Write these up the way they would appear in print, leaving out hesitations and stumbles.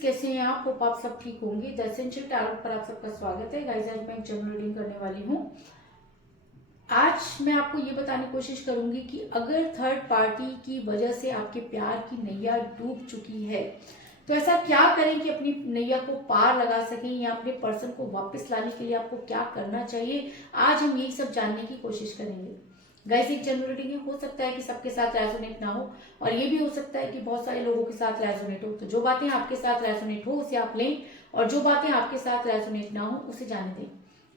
कैसे हैं आप? होप आप सब ठीक होंगे। द एसेंशियल टैरोट पर आप सबका स्वागत है। गाइस, आज मैं एक जनरल रीडिंग करने वाली हूँ। आज मैं आपको ये बताने की कोशिश करूंगी कि अगर थर्ड पार्टी की वजह से आपके प्यार की नैया डूब चुकी है तो ऐसा क्या करें कि अपनी नैया को पार लगा सकें, या अपने पर्सन को वापस लाने के लिए आपको क्या करना चाहिए। आज हम यही सब जानने की कोशिश करेंगे। गाइस, एक जनरल रीडिंग है, हो सकता है कि सबके साथ रेजोनेट ना हो, और ये भी हो सकता है कि बहुत सारे लोगों के साथ रेजोनेट हो। तो जो बातें आपके साथ रेजोनेट हो उसे आप लें, और जो बातें आपके साथ रेजोनेट ना हो उसे जाने दें।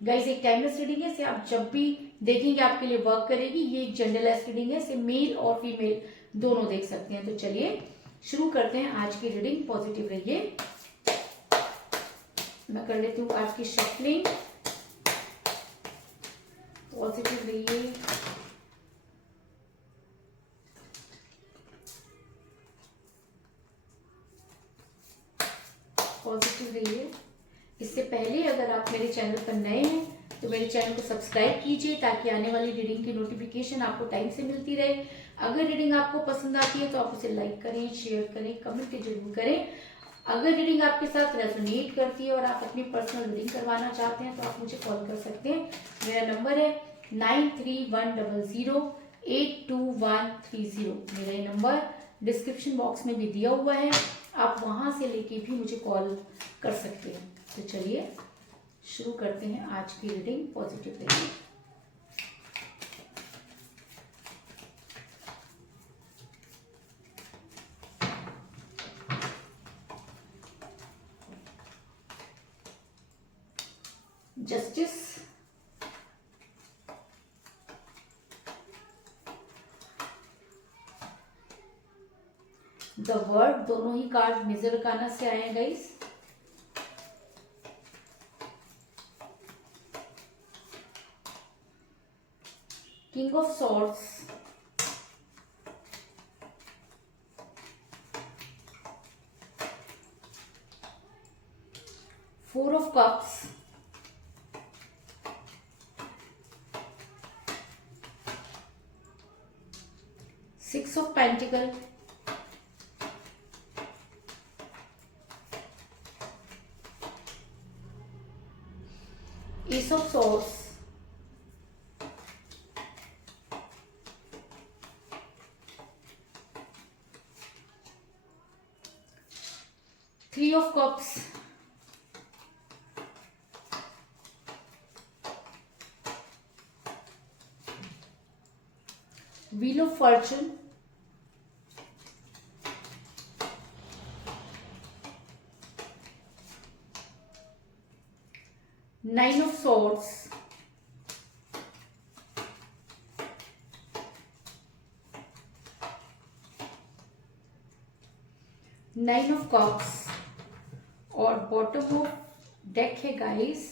गाइस, एक टाइमलेस रीडिंग है, इसे आप जब भी देखेंगे आपके लिए वर्क करेगी। ये एक जेंडरलेस रीडिंग है, इसे मेल और फीमेल दोनों देख सकते हैं। तो चलिए शुरू करते हैं आज की रीडिंग। पॉजिटिव रहिए। मैं कर लेती हूँ आज की शफलिंग। पॉजिटिव रहिए। पॉजिटिव रहिए। इससे पहले अगर आप मेरे चैनल पर नए हैं तो मेरे चैनल को सब्सक्राइब कीजिए, ताकि आने वाली रीडिंग की नोटिफिकेशन आपको टाइम से मिलती रहे। अगर रीडिंग आपको पसंद आती है तो आप उसे लाइक करें, शेयर करें, कमेंट जरूर करें। अगर रीडिंग आपके साथ रेजोनेट करती है और आप अपनी पर्सनल रीडिंग करवाना चाहते हैं तो आप मुझे कॉल कर सकते हैं। मेरा नंबर है 9310082130। मेरा ये नंबर डिस्क्रिप्शन बॉक्स में भी दिया हुआ है, आप वहां से लेके भी मुझे कॉल कर सकते हैं। तो चलिए शुरू करते हैं आज की reading. Positive reading. Justice, the word, दोनों ही कार्ड मेजर अरकाना से आए हैं guys. King of swords, four of cups, six of pentacle, S of swords, three of cups, wheel of Fortune, nine of swords, nine of cups, और bottom of deck है guys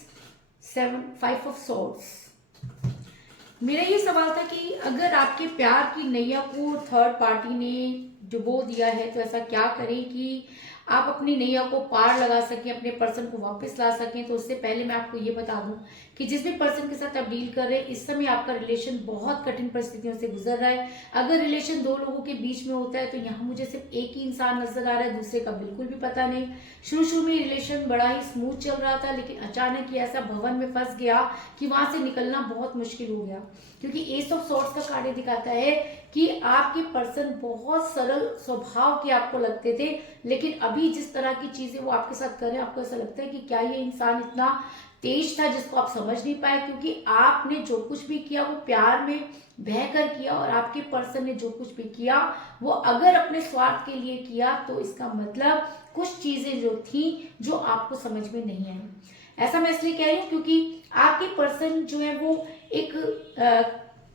five of swords. मेरा ये सवाल था कि अगर आपके प्यार की नैया को थर्ड पार्टी ने डुबो दिया है तो ऐसा क्या करें कि आप अपनी नैया को पार लगा सकें, अपने पर्सन को वापस ला सकें। तो उससे पहले मैं आपको ये बता दूं कि जिस भी पर्सन के साथ आप डील कर रहे हैं इस समय आपका रिलेशन बहुत कठिन परिस्थितियों से गुजर रहा है। अगर रिलेशन दो लोगों के बीच में होता है तो यहाँ मुझे सिर्फ एक ही इंसान नजर आ रहा है, दूसरे का बिल्कुल भी पता नहीं। शुरू में रिलेशन बड़ा ही स्मूथ चल रहा था, लेकिन अचानक ही ऐसा भवन में फंस गया कि वहां से निकलना बहुत मुश्किल हो गया। क्योंकि एस ऑफ सॉर्ड्स का कार्ड दिखाता है कि आपके पर्सन बहुत सरल स्वभाव के आपको लगते थे, लेकिन अभी जिस तरह की चीजें वो आपके साथ कर रहे हैं आपको ऐसा लगता है कि क्या ये इंसान इतना तेज था जिसको आप समझ नहीं पाए। क्योंकि आपने जो कुछ भी किया वो प्यार में बहकर किया, और आपके पर्सन ने जो कुछ भी किया वो अगर अपने स्वार्थ के लिए किया तो इसका मतलब कुछ चीजें जो थी जो आपको समझ में नहीं आई। ऐसा मैं इसलिए कह रही हूँ क्योंकि आपके पर्सन जो है वो एक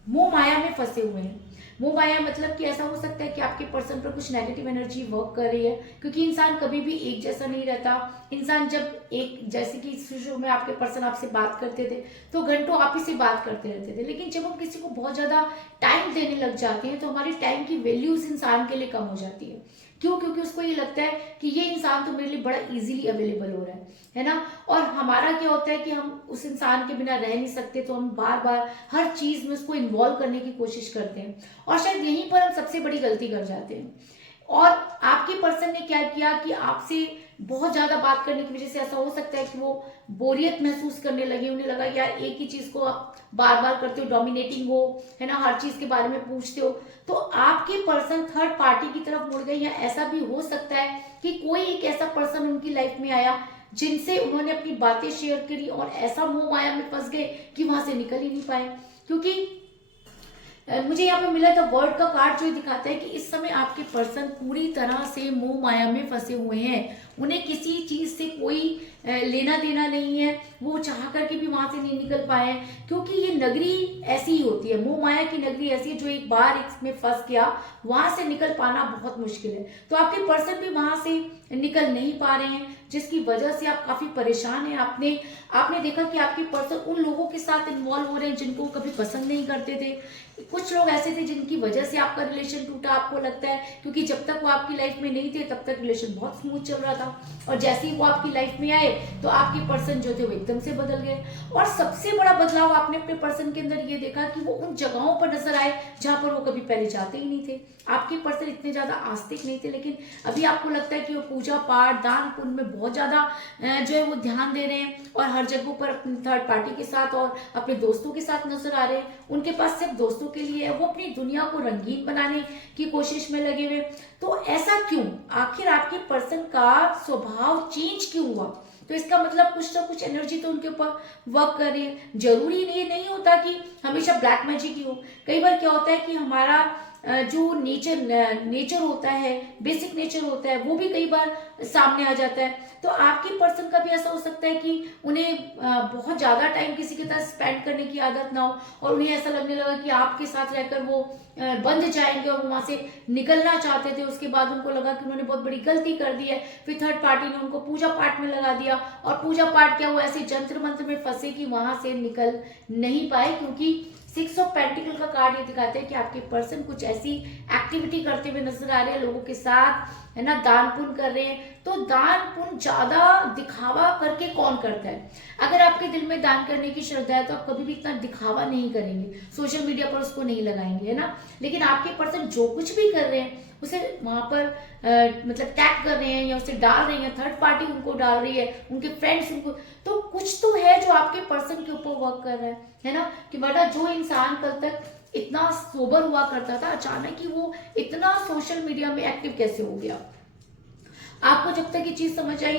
मोह माया में फंसे हुए हैं। मोह माया मतलब कि ऐसा हो सकता है कि आपके पर्सन पर कुछ नेगेटिव एनर्जी वर्क कर रही है, क्योंकि इंसान कभी भी एक जैसा नहीं रहता। इंसान जब एक, जैसे कि शुरू में आपके पर्सन आपसे बात करते थे तो घंटों आप ही से बात करते रहते थे, लेकिन जब हम किसी को बहुत ज्यादा टाइम देने लग जाते हैं तो हमारी टाइम की वैल्यू उस इंसान के लिए कम हो जाती है। क्यों? क्योंकि उसको ये लगता है कि ये इंसान तो मेरे लिए बड़ा इजीली अवेलेबल हो रहा है ना। और हमारा क्या होता है कि हम उस इंसान के बिना रह नहीं सकते, तो हम बार बार हर चीज में उसको इन्वॉल्व करने की कोशिश करते हैं, और शायद यहीं पर हम सबसे बड़ी गलती कर जाते हैं। और आपके पर्सन ने क्या किया कि आपसे बहुत ज्यादा बात करने की वजह से ऐसा हो सकता है कि वो बोरियत महसूस करने लगे, उन्हें लगा यार एक ही चीज को आप बार बार करते हो, डोमिनेटिंग हो, है ना, हर चीज के बारे में पूछते हो, तो आपके पर्सन थर्ड पार्टी की तरफ मुड़ गए। या ऐसा भी हो सकता है कि कोई एक ऐसा पर्सन उनकी लाइफ में आया जिनसे उन्होंने अपनी बातें शेयर करी और ऐसा मोह माया में फंस गए कि वहां से निकल ही नहीं पाए। क्योंकि मुझे यहाँ पे मिला था वर्ड का कार्ड जो दिखाता है कि इस समय आपके पर्सन पूरी तरह से मोह माया में फंसे हुए हैं। उन्हें किसी चीज से कोई लेना देना नहीं है, वो चाह करके भी वहां से नहीं निकल पाए हैं। क्योंकि ये नगरी ऐसी ही होती है, मोह माया की नगरी ऐसी है, जो एक बार इसमें फंस गया वहां से निकल पाना बहुत मुश्किल है। तो आपके पर्सन भी वहां से निकल नहीं पा रहे हैं, जिसकी वजह से आप काफी परेशान हैं। आपने देखा कि आपके पर्सन उन लोगों के साथ इन्वॉल्व हो रहे हैं जिनको कभी पसंद नहीं करते थे। कुछ लोग ऐसे थे जिनकी वजह से आपका रिलेशन टूटा, आपको लगता है, क्योंकि जब तक वो आपकी लाइफ में नहीं थे तब तक रिलेशन बहुत स्मूथ चल रहा था, और जैसे ही वो आपकी लाइफ में आए तो आपके पर्सन जो थे वो एकदम से बदल गए। और सबसे बड़ा बदलाव आपने अपने पर्सन के अंदर ये देखा कि वो उन जगहों पर नजर आए जहां पर वो कभी पहले जाते ही नहीं थे। आपके पर्सन इतने ज्यादा आस्तिक नहीं थे, लेकिन अभी आपको लगता है कि वो पूजा पाठ दान पुण्य में बहुत ज्यादा जो है वो ध्यान दे रहे हैं, और हर जगह पर अपनी थर्ड पार्टी के साथ और अपने दोस्तों के साथ नजर आ रहे हैं। उनके पास सिर्फ दोस्तों के लिए है, वो अपनी दुनिया को रंगीन बनाने की कोशिश में लगे हुए। तो ऐसा क्यों? आखिर आपके पर्सन का स्वभाव चेंज क्यों हुआ? तो इसका मतलब कुछ ना कुछ एनर्जी तो उनके ऊपर वर्क कर रही है। जरूरी ये नहीं होता कि हमेशा ब्लैक मैजिक ही हो। कई बार क्या होता है कि हमारा जो नेचर होता है, बेसिक नेचर होता है, वो भी कई बार सामने आ जाता है। तो आपके पर्सन का भी ऐसा हो सकता है कि उन्हें बहुत ज्यादा टाइम किसी के साथ स्पेंड करने की आदत ना हो, और उन्हें ऐसा लगने लगा कि आपके साथ रहकर वो बंध जाएंगे और वहां से निकलना चाहते थे। उसके बाद उनको लगा कि उन्होंने बहुत बड़ी गलती कर दी है, फिर थर्ड पार्टी ने उनको पूजा पाठ में लगा दिया, और पूजा पाठ क्या हुआ, ऐसे जंत्र मंत्र में फंसे कि वहां से निकल नहीं पाए। क्योंकि 6 ऑफ पेंटिकल का कार्ड ये दिखाते हैं कि आपके पर्सन कुछ ऐसी एक्टिविटी करते हुए नजर आ रहे हैं लोगों के साथ, है ना, दान पुण्य कर रहे हैं। तो दान पुण्य ज्यादा दिखावा करके कौन करता है? अगर आपके दिल में दान करने की श्रद्धा है तो आप कभी भी इतना दिखावा नहीं करेंगे, सोशल मीडिया पर उसको नहीं लगाएंगे, है ना। लेकिन आपके पर्सन जो कुछ भी कर रहे हैं उसे वहां पर मतलब टैग कर रहे हैं या उसे डाल रहे हैं, थर्ड पार्टी उनको डाल रही है, उनके फ्रेंड्स उनको, तो कुछ तो है जो आपके पर्सन के ऊपर वर्क कर रहा है ना। कि बेटा जो इंसान कल तक इतना सोबर हुआ करता था, अचानक ही वो इतना सोशल मीडिया में एक्टिव कैसे हो गया? आपको जब तक ये चीज समझ आई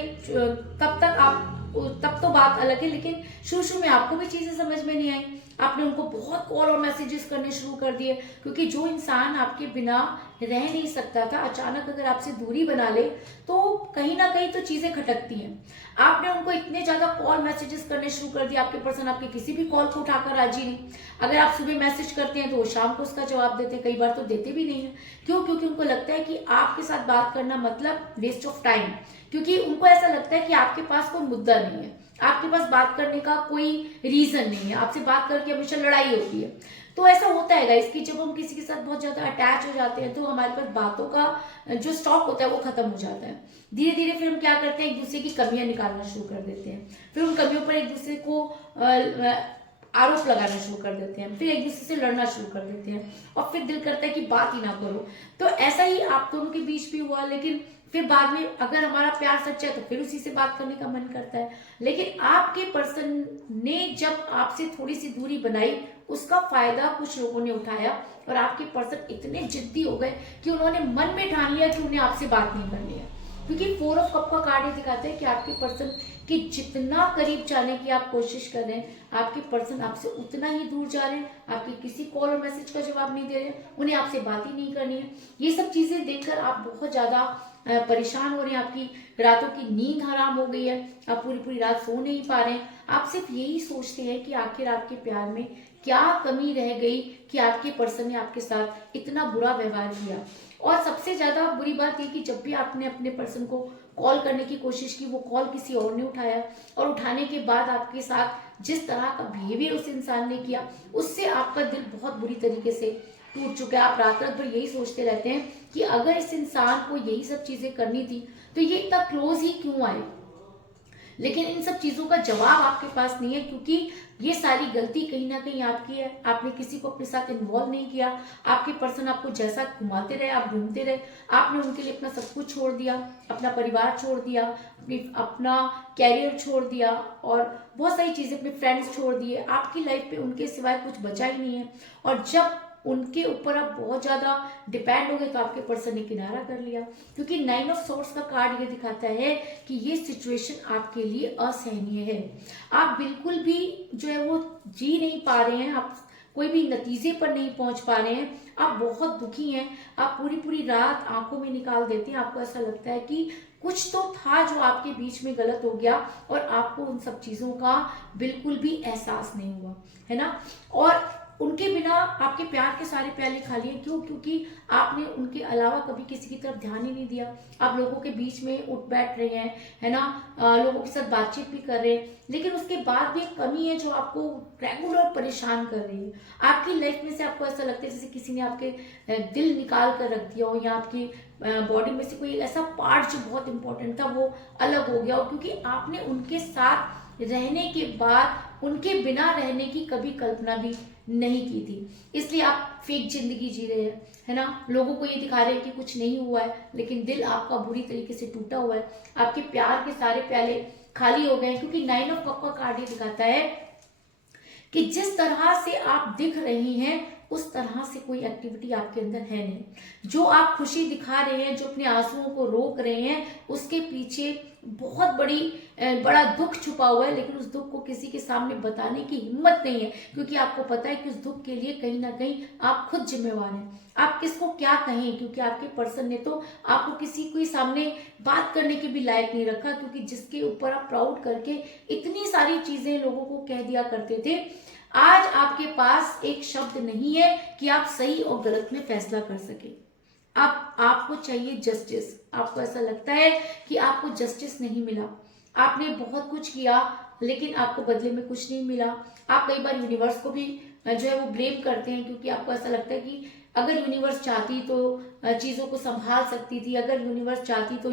तब तो बात अलग है, लेकिन शुरू में आपको भी चीजें समझ में नहीं आई। आपने उनको बहुत कॉल और मैसेजेस करने शुरू कर दिए, क्योंकि जो इंसान आपके बिना रह नहीं सकता था, अचानक अगर आपसे दूरी बना ले तो कहीं ना कहीं तो चीजें खटकती हैं। आपने उनको इतने ज्यादा कॉल मैसेजेस करने शुरू कर दिए, आपके पर्सन आपके किसी भी कॉल को उठाकर राजी नहीं। अगर आप सुबह मैसेज करते हैं तो वो शाम को उसका जवाब देते हैं, कई बार तो देते भी नहीं है। क्यों? क्योंकि उनको लगता है कि आपके साथ बात करना मतलब वेस्ट ऑफ टाइम। क्योंकि उनको ऐसा लगता है कि आपके पास कोई मुद्दा नहीं है, आपके पास बात करने का कोई रीजन नहीं है, आपसे बात करके हमेशा लड़ाई होती है। तो ऐसा होता है गाइस कि जब हम किसी के साथ बहुत ज्यादा अटैच हो जाते हैं तो हमारे पास बातों का जो स्टॉक होता है वो खत्म हो जाता है। धीरे धीरे फिर हम क्या करते हैं, एक दूसरे की कमियां निकालना शुरू कर देते हैं, फिर उन कमियों पर एक दूसरे को आरोप लगाना शुरू कर देते हैं, फिर एक दूसरे से लड़ना शुरू कर देते हैं, और फिर दिल करता है कि बात ही ना करो। तो ऐसा ही आप दोनों के बीच भी हुआ, लेकिन फिर बाद में अगर हमारा प्यार सच्चा है तो फिर उसी से बात करने का मन करता है। लेकिन आपके पर्सन ने जब आपसे थोड़ी सी दूरी बनाई, उसका फायदा कुछ लोगों ने उठाया, और आपके पर्सन इतने जिद्दी हो गए कि उन्होंने मन में ठान लिया कि उन्हें आपसे बात नहीं करनी है। क्योंकि 4 ऑफ कप का कार्ड ये दिखाता है कि आपके पर्सन कि जितना करीब जाने की आप कोशिश कर रहे हैं, आपके पर्सन आपसे उतना ही दूर जा रहे हैं। आपके किसी कॉल और मैसेज का जवाब नहीं दे रहे हैं, उन्हें आपसे बात ही नहीं करनी है। ये सब चीजें देखकर आप बहुत ज्यादा परेशान हो रहे हैं, आपकी रातों की नींद हराम हो गई है, आप पूरी पूरी रात सो नहीं पा रहे हैं। आप सिर्फ यही सोचते हैं कि आखिर आपके प्यार में क्या कमी रह गई कि आपके पर्सन ने आपके साथ इतना बुरा व्यवहार किया। और सबसे ज्यादा बुरी बात यह कि जब भी आपने अपने पर्सन को कॉल करने की कोशिश की, वो कॉल किसी और ने उठाया, और उठाने के बाद आपके साथ जिस तरह का बिहेवियर उस इंसान ने किया, उससे आपका दिल बहुत बुरी तरीके से टूट चुका है। आप रात रात भर यही सोचते रहते हैं कि अगर इस इंसान को यही सब चीजें करनी थी तो ये इतना क्लोज ही क्यों आए। लेकिन इन सब चीज़ों का जवाब आपके पास नहीं है, क्योंकि ये सारी गलती कहीं ना कहीं आपकी है। आपने किसी को अपने साथ इन्वॉल्व नहीं किया, आपके पर्सन आपको जैसा घुमाते रहे, आप घूमते रहे, आपने उनके लिए अपना सब कुछ छोड़ दिया, अपना परिवार छोड़ दिया, अपना कैरियर छोड़ दिया और बहुत सारी चीज़ें, अपने फ्रेंड्स छोड़ दिए। आपकी लाइफ पे उनके सिवाय कुछ बचा ही नहीं है। और जब उनके ऊपर आप बहुत ज़्यादा डिपेंड हो गए तो आपके पर्सन ने किनारा कर लिया, क्योंकि 9 ऑफ सोर्ट्स का कार्ड ये दिखाता है कि ये सिचुएशन आपके लिए असहनीय है। आप बिल्कुल भी जो है वो जी नहीं पा रहे हैं, आप कोई भी नतीजे पर नहीं पहुंच पा रहे हैं, आप बहुत दुखी हैं। आप पूरी पूरी रात आंखों में निकाल देते हैं, आपको ऐसा लगता है कि कुछ तो था जो आपके बीच में गलत हो गया और आपको उन सब चीज़ों का बिल्कुल भी एहसास नहीं हुआ, है ना। और उनके बिना आपके प्यार के सारे प्याले खाली हैं। क्यों? क्योंकि आपने उनके अलावा कभी किसी की तरफ ध्यान ही नहीं दिया। आप लोगों के बीच में उठ बैठ रहे हैं, है ना, लोगों के साथ बातचीत भी कर रहे हैं, लेकिन उसके बाद भी एक कमी है जो आपको रेगुलर परेशान कर रही है। आपकी लाइफ में से आपको ऐसा लगता है जैसे किसी ने आपके दिल निकाल कर रख दिया हो, या आपकी बॉडी में से कोई ऐसा पार्ट जो बहुत इंपॉर्टेंट था वो अलग हो गया हो, क्योंकि आपने उनके साथ रहने के बाद उनके बिना रहने की कभी कल्पना भी नहीं की थी। इसलिए आप फेक जिंदगी जी रहे हैं, है ना। लोगों को ये दिखा रहे हैं कि कुछ नहीं हुआ है, लेकिन दिल आपका बुरी तरीके से टूटा हुआ है। आपके प्यार के सारे प्याले खाली हो गए हैं, क्योंकि 9 ऑफ कप का कार्ड ये दिखाता है कि जिस तरह से आप दिख रही हैं उस तरह से कोई एक्टिविटी आपके अंदर है नहीं। जो आप खुशी दिखा रहे हैं, जो अपने आंसुओं को रोक रहे हैं, उसके पीछे बहुत बड़ा दुख छुपा हुआ है, लेकिन उस दुख को किसी के सामने बताने की हिम्मत नहीं है, क्योंकि आपको पता है कि उस दुख के लिए कहीं ना कहीं आप खुद जिम्मेवार हैं। आप किसको क्या कहें, क्योंकि आपके पर्सन ने तो आपको किसी के सामने बात करने के भी लायक नहीं रखा, क्योंकि जिसके ऊपर आप प्राउड करके इतनी सारी चीजें लोगों को कह दिया करते थे, आज आपके पास एक शब्द नहीं है कि आप सही और गलत में फैसला कर सके। अब आपको चाहिए जस्टिस। आपको ऐसा लगता है कि आपको जस्टिस नहीं मिला, आपने बहुत कुछ किया लेकिन आपको बदले में कुछ नहीं मिला। आप कई बार यूनिवर्स को भी जो है वो ब्लेम करते हैं, क्योंकि आपको ऐसा लगता है कि अगर यूनिवर्स चाहती तो चीज़ों को संभाल सकती थी, अगर यूनिवर्स चाहती तो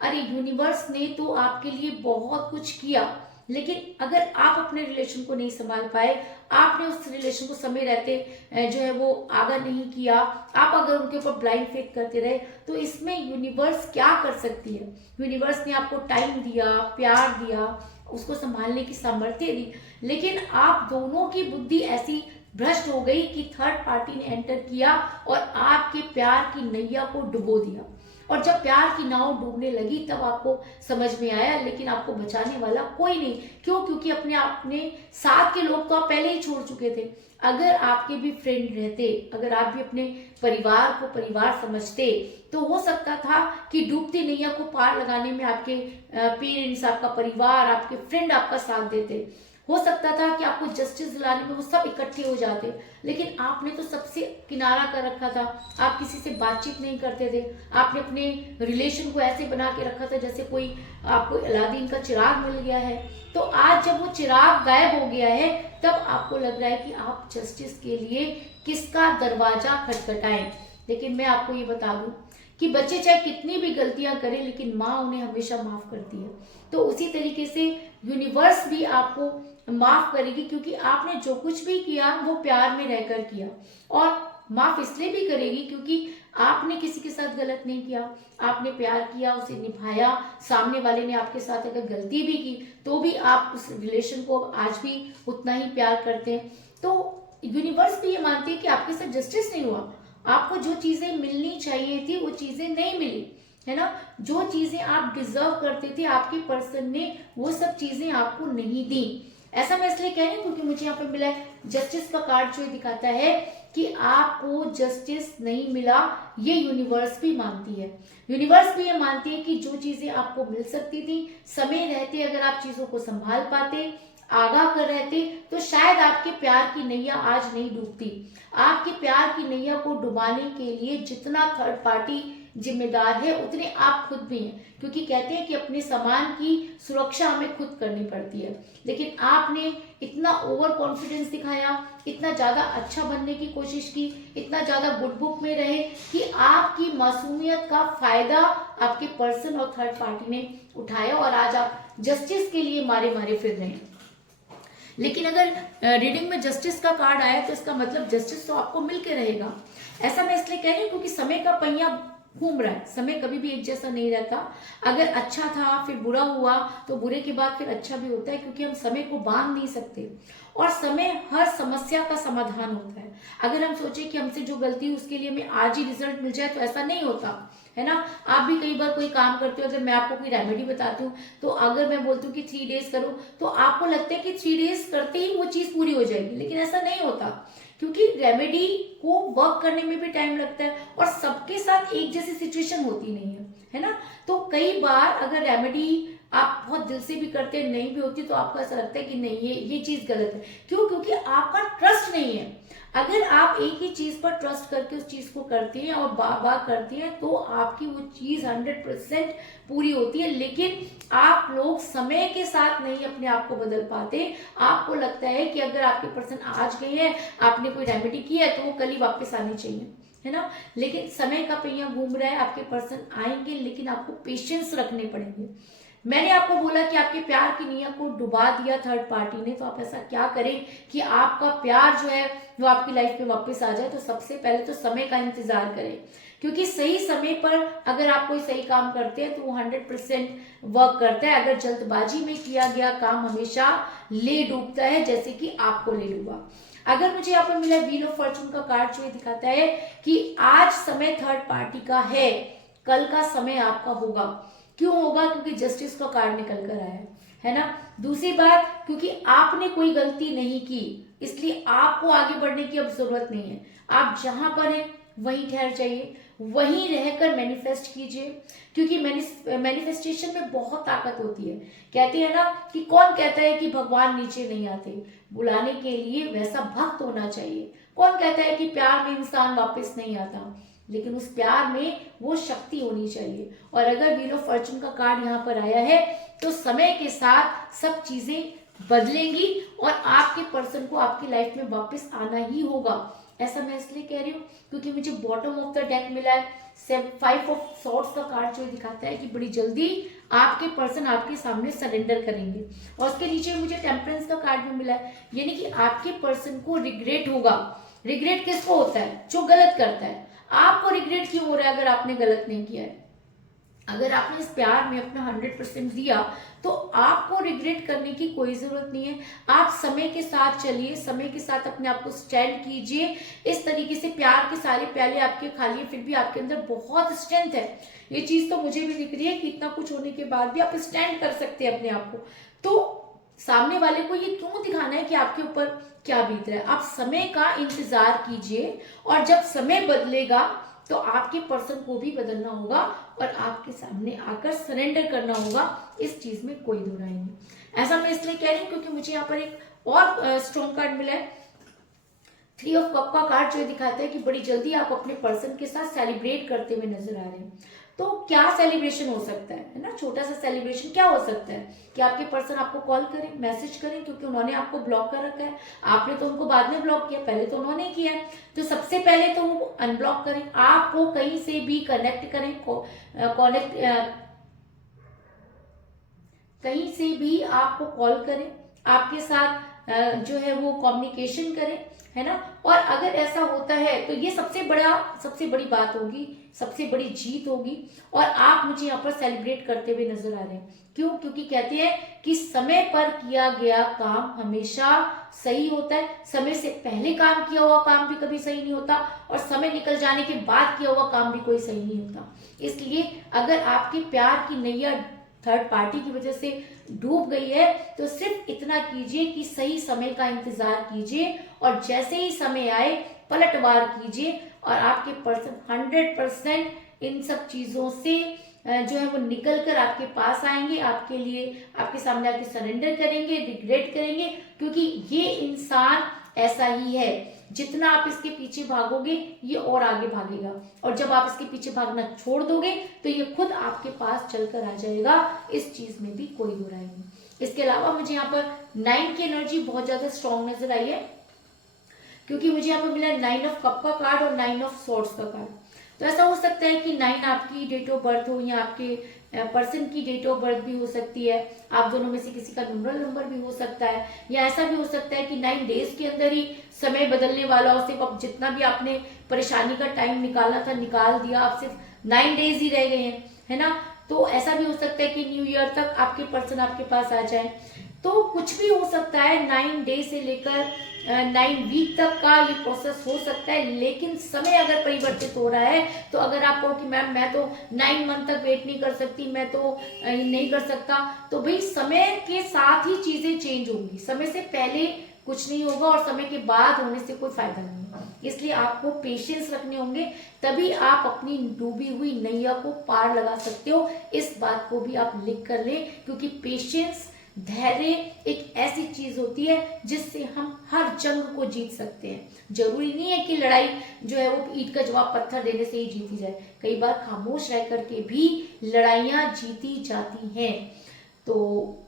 अरे यूनिवर्स ने तो आपके लिए बहुत कुछ किया, लेकिन अगर आप अपने रिलेशन को नहीं संभाल पाए, आपने उस रिलेशन को समय रहते जो है वो आगा नहीं किया, आप अगर उनके ऊपर ब्लाइंड फेथ करते रहे, तो इसमें यूनिवर्स क्या कर सकती है। यूनिवर्स ने आपको टाइम दिया, प्यार दिया, उसको संभालने की सामर्थ्य दी, लेकिन आप दोनों की बुद्धि ऐसी भ्रष्ट हो गई कि थर्ड पार्टी ने एंटर किया और आपके प्यार की नैया को डुबो दिया। और जब प्यार की नाव डूबने लगी तब आपको समझ में आया, लेकिन आपको बचाने वाला कोई नहीं। क्यों? क्योंकि अपने साथ के लोग तो आप पहले ही छोड़ चुके थे। अगर आपके भी फ्रेंड रहते, अगर आप भी अपने परिवार को परिवार समझते, तो हो सकता था कि डूबती नैया को पार लगाने में आपके पेरेंट्स, आपका परिवार, आपके फ्रेंड आपका साथ देते। हो सकता था कि आपको जस्टिस दिलाने में वो सब इकट्ठे हो जाते, लेकिन आपने तो सबसे किनारा कर रखा था। आप किसी से बातचीत नहीं करते थे, आपने अपने रिलेशन को ऐसे बना के रखा था जैसे कोई आपको अलादीन का चिराग मिल गया है। तो आज जब वो चिराग गायब हो गया है, तब आपको लग रहा है कि आप जस्टिस के लिए किसका दरवाजा खटखटाएं। लेकिन मैं आपको ये बता दूं कि बच्चे चाहे कितनी भी गलतियां करें, लेकिन माँ उन्हें हमेशा माफ करती है। तो उसी तरीके से यूनिवर्स भी आपको माफ करेगी, क्योंकि आपने जो कुछ भी किया वो प्यार में रहकर किया, और माफ इसलिए भी करेगी क्योंकि आपने किसी के साथ गलत नहीं किया, आपने प्यार किया, उसे निभाया। सामने वाले ने आपके साथ अगर गलती भी की तो भी आप उस रिलेशन को आज भी उतना ही प्यार करते हैं। तो यूनिवर्स भी ये मानती है कि आपके साथ जस्टिस नहीं हुआ, आपको जो चीजें मिलनी चाहिए थी वो चीजें नहीं मिली, है ना। जो चीजें आप डिजर्व करते थे, आपके पर्सन ने वो सब चीजें आपको नहीं दी। ऐसा मैं इसलिए कह रही हूँ क्योंकि मुझे यहाँ पे मिला है जस्टिस का कार्ड, जो दिखाता है कि आपको जस्टिस नहीं मिला। ये यूनिवर्स भी मानती है। यूनिवर्स भी ये मानती है कि जो चीजें आपको मिल सकती थी, समय रहते अगर आप चीजों को संभाल पाते, आगाह कर रहते, तो शायद आपके प्यार की नैया आज नहीं डूबती। आपके प्यार की नैया को डुबाने के लिए जितना थर्ड पार्टी जिम्मेदार है, उतने आप खुद भी हैं, क्योंकि कहते हैं कि अपने सामान की सुरक्षा हमें खुद करनी पड़ती है। लेकिन आपने इतना ओवर कॉन्फिडेंस दिखाया, इतना ज्यादा अच्छा बनने की कोशिश की, इतना ज्यादा गुड बुक में रहे कि आपकी मासूमियत का फायदा आपके पर्सन और थर्ड पार्टी ने उठाया, और आज आप जस्टिस के लिए मारे मारे फिर रहे हैं। लेकिन अगर रीडिंग में जस्टिस का कार्ड आया तो इसका मतलब जस्टिस तो आपको मिल के रहेगा। ऐसा मैं इसलिए कह रही हूँ क्योंकि समय का पहिया घूम रहा है, समय कभी भी एक जैसा नहीं रहता। अगर अच्छा था फिर बुरा हुआ तो बुरे के बाद फिर अच्छा भी होता है, क्योंकि हम समय को बांध नहीं सकते और समय हर समस्या का समाधान होता है। अगर हम सोचे कि हमसे जो गलती हुई उसके लिए हमें आज ही रिजल्ट मिल जाए तो ऐसा नहीं होता है ना। आप भी कई बार कोई काम करते हो, अगर मैं आपको कोई रेमेडी बताती हूँ तो अगर मैं बोलती हूँ कि 3 डेज करो तो आपको लगता है कि 3 डेज करते ही वो चीज पूरी हो जाएगी, लेकिन ऐसा नहीं होता, क्योंकि रेमेडी को वर्क करने में भी टाइम लगता है और सबके साथ एक जैसी सिचुएशन होती नहीं है ना। तो कई बार अगर रेमेडी आप बहुत दिल से भी करते हैं नहीं भी होती तो आपको ऐसा लगता है कि नहीं ये चीज गलत है। क्यों? क्योंकि आपका ट्रस्ट नहीं है। अगर आप एक ही चीज पर ट्रस्ट करके उस चीज को करती हैं और बार बार करती हैं तो आपकी वो चीज 100% पूरी होती है। लेकिन आप लोग समय के साथ नहीं अपने आप को बदल पाते। आपको लगता है कि अगर आपके पर्सन आज गए हैं, आपने कोई रेमेडी की है तो वो कल ही वापस आनी चाहिए, है ना। लेकिन समय का पहिया घूम रहा है, आपके पर्सन आएंगे लेकिन आपको पेशेंस रखने पड़ेंगे। मैंने आपको बोला कि आपके प्यार की नैया को डुबा दिया थर्ड पार्टी ने, तो आप ऐसा क्या करें कि आपका प्यार जो है वो आपकी लाइफ में वापस आ जाए। तो सबसे पहले तो समय का इंतजार करें, क्योंकि सही समय पर अगर आप कोई सही काम करते हैं तो वो 100% वर्क करता है। अगर जल्दबाजी में किया गया काम हमेशा ले डूबता है, जैसे कि आपको ले डूबा। अगर मुझे यहाँ पर मिला व्हील ऑफ फॉर्चून का कार्ड, जो ये दिखाता है कि आज समय थर्ड पार्टी का है, कल का समय आपका होगा। क्यों होगा? क्योंकि जस्टिस का कार्ड निकल कर आया है ना। दूसरी बात, क्योंकि आपने कोई गलती नहीं की इसलिए आपको आगे बढ़ने की अब जरूरत नहीं है। आप जहां पर हैं वहीं ठहर जाइए, वहीं रहकर मैनिफेस्ट कीजिए, क्योंकि मैनिफेस्टेशन में बहुत ताकत होती है। कहते हैं ना कि कौन कहता है कि भगवान नीचे नहीं आते, बुलाने के लिए वैसा भक्त होना चाहिए। कौन कहता है कि प्यार में इंसान वापस नहीं आता, लेकिन उस प्यार में वो शक्ति होनी चाहिए। और अगर व्हील ऑफ फॉर्चून का कार्ड यहाँ पर आया है तो समय के साथ सब चीजें बदलेंगी और आपके पर्सन को आपकी लाइफ में वापस आना ही होगा। ऐसा मैं इसलिए कह रही हूँ क्योंकि मुझे बॉटम ऑफ द डेक मिला है 5 ऑफ सॉर्ड्स का कार्ड, जो दिखाता है कि बड़ी जल्दी आपके पर्सन आपके सामने सरेंडर करेंगे। और उसके नीचे मुझे टेम्परेंस का कार्ड भी मिला है, यानी कि आपके पर्सन को रिग्रेट होगा। रिग्रेट किसको होता है? जो गलत करता है। आपको रिग्रेट क्यों हो रहा है अगर आपने गलत नहीं किया है? अगर आपने इस प्यार में अपना 100% दिया तो आपको रिग्रेट करने की कोई जरूरत नहीं है। आप समय के साथ चलिए, समय के साथ अपने आप को स्टैंड कीजिए। इस तरीके से प्यार के सारे प्याले आपके खाली, फिर भी आपके अंदर बहुत स्ट्रेंथ है। ये चीज तो मुझे भी दिख रही है कि इतना कुछ होने के बाद भी आप स्टैंड कर सकते हैं अपने आप को। तो सामने वाले को ये क्यों दिखाना है कि आपके ऊपर क्या बीत रहा है? आप समय का इंतजार कीजिए और जब समय बदलेगा तो आपके पर्सन को भी बदलना होगा और आपके सामने आकर सरेंडर करना होगा। इस चीज में कोई दो राय नहीं। ऐसा मैं इसलिए कह रही हूँ क्योंकि मुझे यहाँ पर एक और स्ट्रॉन्ग कार्ड मिला है, 3 ऑफ कप का कार्ड, जो दिखाता है कि बड़ी जल्दी आप अपने पर्सन के साथ सेलिब्रेट करते हुए नजर आ रहे हैं। तो क्या सेलिब्रेशन हो सकता है ना? छोटा सा सेलिब्रेशन क्या हो सकता है कि आपके पर्सन आपको कॉल करें, मैसेज करें, क्योंकि उन्होंने आपको ब्लॉक कर रखा है। आपने तो उनको बाद में ब्लॉक किया, पहले तो उन्होंने किया है। तो सबसे पहले तो वो अनब्लॉक करें, आपको कहीं से भी कनेक्ट करें, कहीं से भी आपको कॉल करें, आपके साथ जो है वो कम्युनिकेशन करें, है ना। और अगर ऐसा होता है तो ये सबसे बड़ी बात होगी, सबसे बड़ी जीत होगी। और आप मुझे यहाँ पर सेलिब्रेट करते हुए नजर आ रहे हैं। क्यों? क्योंकि कहते हैं कि समय पर किया गया काम हमेशा सही होता है। समय से पहले काम किया हुआ काम भी कभी सही नहीं होता और समय निकल जाने के बाद किया हुआ काम भी कोई सही नहीं होता। इसलिए अगर आपके प्यार की नैया थर्ड पार्टी की वजह से डूब गई है तो सिर्फ इतना कीजिए कि सही समय का इंतजार कीजिए और जैसे ही समय आए पलटवार कीजिए और आपके पर्सन 100% इन सब चीजों से जो है वो निकल कर आपके पास आएंगे, आपके लिए आपके सामने आके सरेंडर करेंगे, रिग्रेट करेंगे, क्योंकि ये इंसान ऐसा ही है। जितना आप इसके पीछे भागोगे ये और आगे भागेगा और जब आप इसके पीछे भागना छोड़ दोगे तो ये खुद आपके पास चलकर आ जाएगा। इस चीज में भी कोई दो राय नहीं। इसके अलावा मुझे यहाँ पर 9 की एनर्जी बहुत ज्यादा स्ट्रॉन्ग नजर आई है, क्योंकि मुझे यहाँ पर मिला 9 ऑफ कप का कार्ड और 9 ऑफ सॉर्ड्स का कार्ड। तो ऐसा हो सकता है कि 9 आपकी डेट ऑफ बर्थ हो या आपके पर्सन की डेट ऑफ बर्थ भी हो सकती है, आप दोनों में से किसी का न्यूमरल नंबर भी हो सकता है, या ऐसा भी हो सकता है कि 9 डेज के अंदर ही समय बदलने वाला हो, सिर्फ अब जितना भी आपने परेशानी का टाइम निकाला था निकाल दिया, आप सिर्फ 9 डेज ही रह गए हैं, है ना। तो ऐसा भी हो सकता है कि न्यू ईयर तक आपके पर्सन आपके पास आ जाए। तो कुछ भी हो सकता है, 9 डे से लेकर 9 वीक तक का ये प्रोसेस हो सकता है। लेकिन समय अगर परिवर्तित हो रहा है, तो अगर आप कहो कि मैम मैं तो 9 मंथ तक वेट नहीं कर सकती, मैं तो नहीं कर सकता, तो भाई समय के साथ ही चीजें चेंज होंगी। समय से पहले कुछ नहीं होगा और समय के बाद होने से कोई फायदा नहीं होगा। इसलिए आपको पेशेंस रखने होंगे, तभी आप अपनी डूबी हुई नैया को पार लगा सकते हो। इस बात को भी आप लिख कर लें, क्योंकि पेशेंस, धैर्य एक ऐसी चीज होती है जिससे हम हर जंग को जीत सकते हैं। जरूरी नहीं है कि लड़ाई जो है वो ईंट का जवाब पत्थर देने से ही जीती जाए, कई बार खामोश रह करके भी लड़ाइयां जीती जाती हैं। तो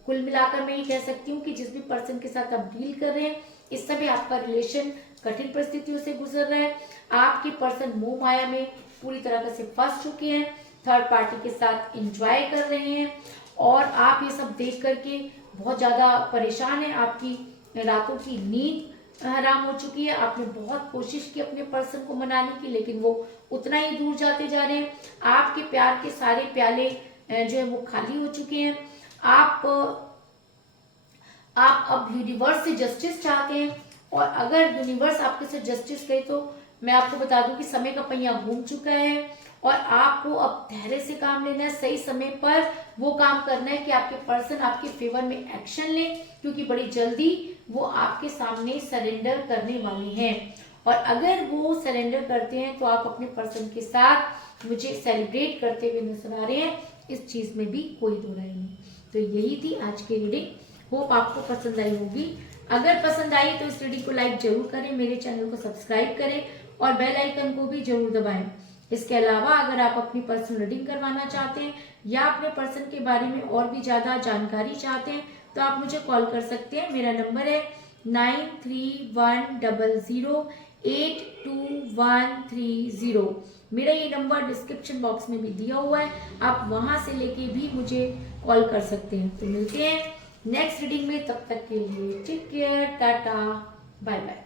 कुल मिलाकर मैं ये कह सकती हूँ कि जिस भी पर्सन के साथ आप डील कर रहे हैं, इस समय आपका रिलेशन कठिन परिस्थितियों से गुजर रहा है। आपके पर्सन मोह माया में पूरी तरह से फंस चुके हैं, थर्ड पार्टी के साथ एंजॉय कर रहे हैं, और आप ये सब देख करके बहुत ज्यादा परेशान हैं। आपकी रातों की नींद हराम हो चुकी है। आपने बहुत कोशिश की अपने पर्सन को मनाने की, लेकिन वो उतना ही दूर जाते जा रहे हैं। आपके प्यार के सारे प्याले जो है वो खाली हो चुके हैं। आप अब यूनिवर्स से जस्टिस चाहते हैं, और अगर यूनिवर्स आपके से जस्टिस करे तो मैं आपको बता दूं कि समय का पहिया घूम चुका है, और आपको अब धैर्य से काम लेना है, सही समय पर वो काम करना है कि आपके पर्सन आपके फेवर में एक्शन ले, क्योंकि बड़ी जल्दी वो आपके सामने सरेंडर करने वाले हैं। और अगर वो सरेंडर करते हैं तो आप अपने पर्सन के साथ मुझे सेलिब्रेट करते हुए नजर आ रहे हैं, इस चीज में भी कोई दो राय नहीं। तो यही थी आज की रीडिंग, होप आपको पसंद आई होगी। अगर पसंद आई तो इस रीडिंग को लाइक जरूर करें, मेरे चैनल को सब्सक्राइब करें और बेल आइकन को भी जरूर दबाएं। इसके अलावा अगर आप अपनी पर्सनल रीडिंग करवाना चाहते हैं या अपने पर्सन के बारे में और भी ज्यादा जानकारी चाहते हैं तो आप मुझे कॉल कर सकते हैं। मेरा नंबर है 9310082130। मेरा ये नंबर डिस्क्रिप्शन बॉक्स में भी दिया हुआ है, आप वहां से लेके भी मुझे कॉल कर सकते हैं। तो मिलते हैं नेक्स्ट रीडिंग में, तब तक के लिए take care, tata, bye bye.